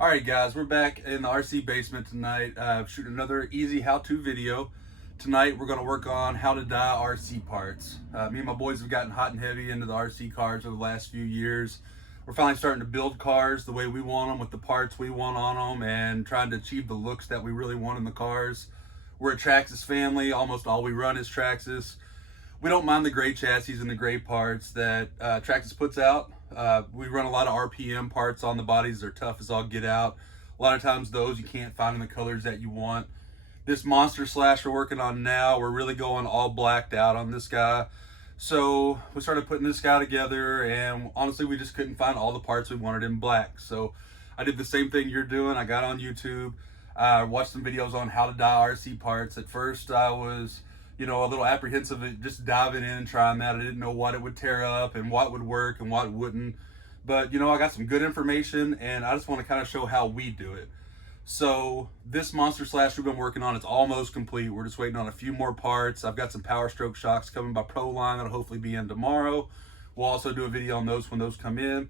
All right, guys, we're back in the RC basement tonight, shooting another easy how-to video. Tonight, we're going to work on how to dye RC parts. Me and my boys have gotten hot and heavy into the RC cars over the last few years. We're finally starting to build cars the way we want them, with the parts we want on them, and trying to achieve the looks that we really want in the cars. We're a Traxxas family. Almost all we run is Traxxas. We don't mind the gray chassis and the gray parts that Traxxas puts out. We run a lot of RPM parts on the bodies. They're tough as all get out. A lot of times those you can't find in the colors that you want. This Monster Slash we're working on now, we're really going all blacked out on this guy. So we started putting this guy together, and honestly we just couldn't find all the parts we wanted in black. So I did the same thing you're doing. I got on YouTube, watched some videos on how to dye RC parts. At first I was a little apprehensive at just diving in and trying that. I didn't know what it would tear up and what would work and what wouldn't. But, I got some good information, and I just want to kind of show how we do it. So this Monster Slash we've been working on, it's almost complete. We're just waiting on a few more parts. I've got some Power Stroke shocks coming by Proline that'll hopefully be in tomorrow. We'll also do a video on those when those come in.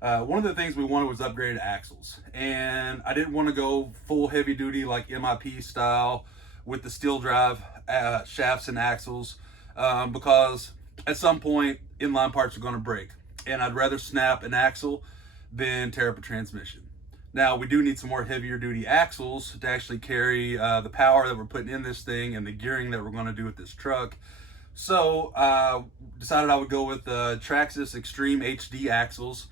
One of the things we wanted was upgraded axles. And I didn't want to go full heavy duty like MIP style with the steel drive shafts and axles, because at some point inline parts are going to break, and I'd rather snap an axle than tear up a transmission. Now we do need some more heavier duty axles to actually carry the power that we're putting in this thing and the gearing that we're going to do with this truck. So decided I would go with the Traxxas Extreme HD axles,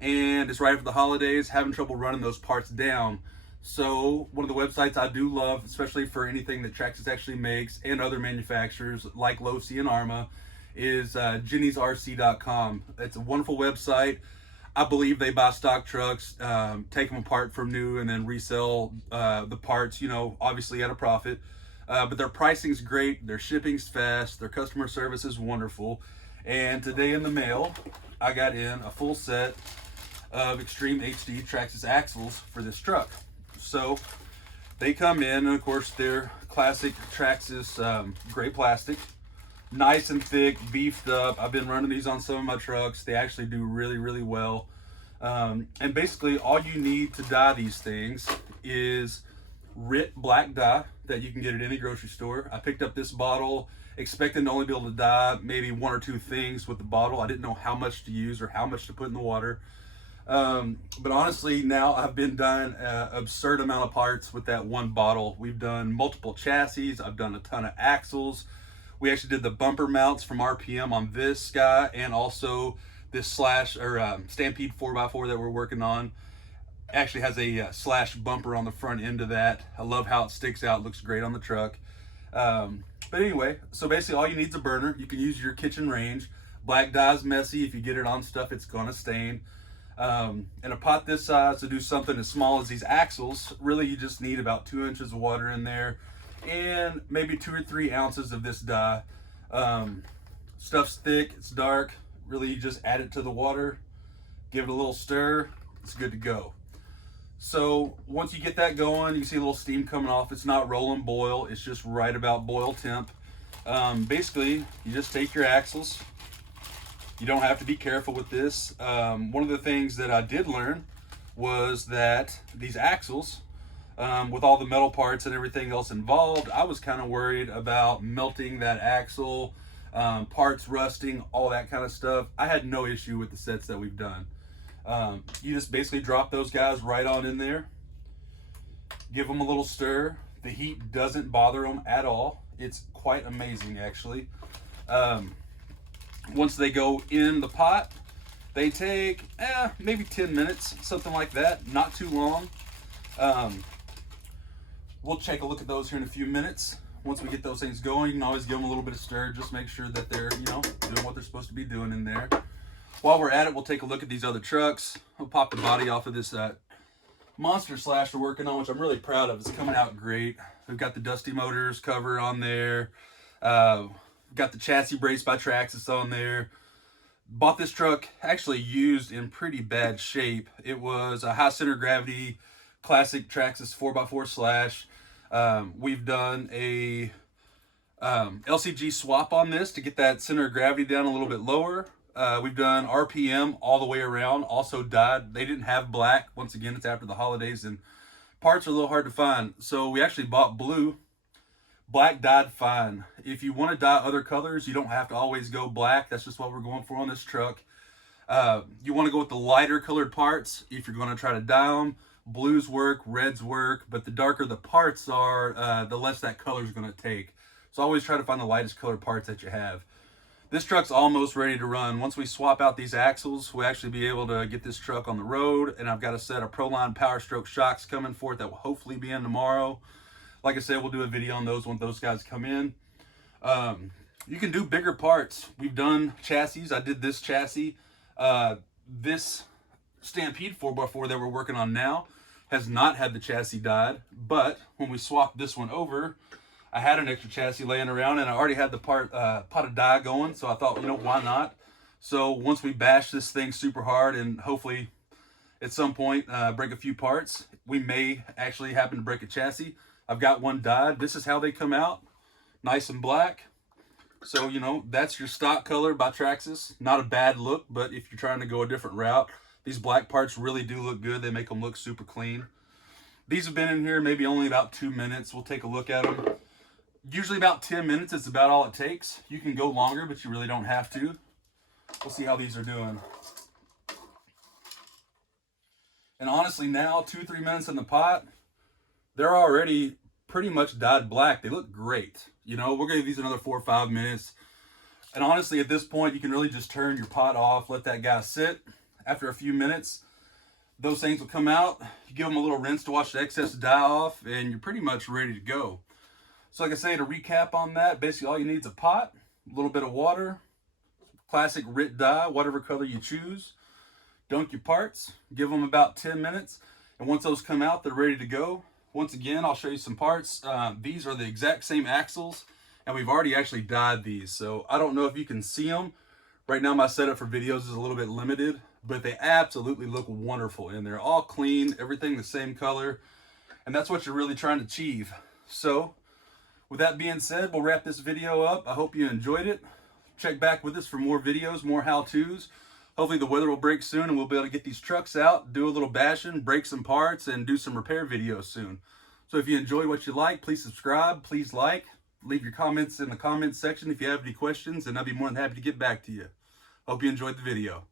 and it's right after the holidays, having trouble running those parts down. So one of the websites I do love, especially for anything that Traxxas actually makes and other manufacturers like Losi and Arrma, is Jenny'sRC.com. It's a wonderful website. I believe they buy stock trucks, take them apart from new, and then resell the parts, obviously at a profit. But their pricing's great, their shipping's fast, their customer service is wonderful. And today in the mail, I got in a full set of Extreme HD Traxxas axles for this truck. So they come in, and of course they're classic Traxxas gray plastic, nice and thick, beefed up. I've been running these on some of my trucks. They actually do really, really well. And basically all you need to dye these things is RIT black dye that you can get at any grocery store. I picked up this bottle expecting to only be able to dye maybe one or two things with the bottle. I didn't know how much to use or how much to put in the water. But honestly, now I've been dyeing an absurd amount of parts with that one bottle. We've done multiple chassis. I've done a ton of axles. We actually did the bumper mounts from RPM on this guy, and also this Stampede 4x4 that we're working on. Actually has a slash bumper on the front end of that. I love how it sticks out. It looks great on the truck. But anyway, so basically all you need is a burner. You can use your kitchen range. Black dye is messy. If you get it on stuff, it's gonna stain. And a pot this size to do something as small as these axles, really you just need about 2 inches of water in there and maybe 2 or 3 ounces of this dye. Stuff's thick, it's dark. Really you just add it to the water, give it a little stir, it's good to go. So once you get that going, you can see a little steam coming off. It's not rolling boil, it's just right about boil temp. Basically you just take your axles. You don't have to be careful with this. One of the things that I did learn was that these axles, with all the metal parts and everything else involved, I was kind of worried about melting that axle, parts rusting, all that kind of stuff. I had no issue with the sets that we've done. You just basically drop those guys right on in there, give them a little stir. The heat doesn't bother them at all. It's quite amazing, actually. Once they go in the pot, they take maybe 10 minutes, something like that, not too long. We'll take a look at those here in a few minutes. Once we get those things going, you can always give them a little bit of stir, just make sure that they're, doing what they're supposed to be doing in there. While we're at it, we'll take a look at these other trucks. I'll pop the body off of this Monster Slash we're working on, which I'm really proud of. It's coming out great. We've got the Dusty Motors cover on there. Got the chassis brace by Traxxas on there. Bought this truck actually used in pretty bad shape. It was a high center gravity classic Traxxas 4x4 Slash. We've done a LCG swap on this to get that center of gravity down a little bit lower. We've done RPM all the way around, also dyed. They didn't have black. Once again, it's after the holidays and parts are a little hard to find. So we actually bought blue. Black dyed fine. If you want to dye other colors, you don't have to always go black. That's just what we're going for on this truck. You want to go with the lighter colored parts if you're going to try to dye them. Blues work, reds work, but the darker the parts are, the less that color is going to take. So always try to find the lightest colored parts that you have. This truck's almost ready to run. Once we swap out these axles, we'll actually be able to get this truck on the road, and I've got a set of Proline Power Stroke shocks coming for it that will hopefully be in tomorrow. Like I said, we'll do a video on those when those guys come in. You can do bigger parts. We've done chassis. I did this chassis. This Stampede 4x4 that we're working on now has not had the chassis dyed, but when we swapped this one over, I had an extra chassis laying around and I already had the pot of dye going, so I thought, you know, why not? So once we bash this thing super hard and hopefully at some point break a few parts, we may actually happen to break a chassis. I've got one dyed. This is how they come out, nice and black. So, you know, that's your stock color by Traxxas. Not a bad look, but if you're trying to go a different route, these black parts really do look good. They make them look super clean. These have been in here maybe only about 2 minutes. We'll take a look at them. Usually about 10 minutes is about all it takes. You can go longer, but you really don't have to. We'll see how these are doing. And honestly now, 2-3 minutes in the pot, they're already pretty much dyed black. They look great. You know, we're gonna give these another 4 or 5 minutes. And honestly, at this point, you can really just turn your pot off, let that guy sit. After a few minutes, those things will come out. You give them a little rinse to wash the excess dye off, and you're pretty much ready to go. So like I say, to recap on that, basically all you need is a pot, a little bit of water, classic RIT dye, whatever color you choose. Dunk your parts, give them about 10 minutes, and once those come out, they're ready to go. Once again, I'll show you some parts. These are the exact same axles, and we've already actually dyed these, so I don't know if you can see them. Right now, my setup for videos is a little bit limited, but they absolutely look wonderful, and they're all clean, everything the same color, and that's what you're really trying to achieve. So, with that being said, we'll wrap this video up. I hope you enjoyed it. Check back with us for more videos, more how-tos. Hopefully the weather will break soon and we'll be able to get these trucks out, do a little bashing, break some parts, and do some repair videos soon. So if you enjoy what you like, please subscribe, please like, leave your comments in the comments section if you have any questions, and I'll be more than happy to get back to you. Hope you enjoyed the video.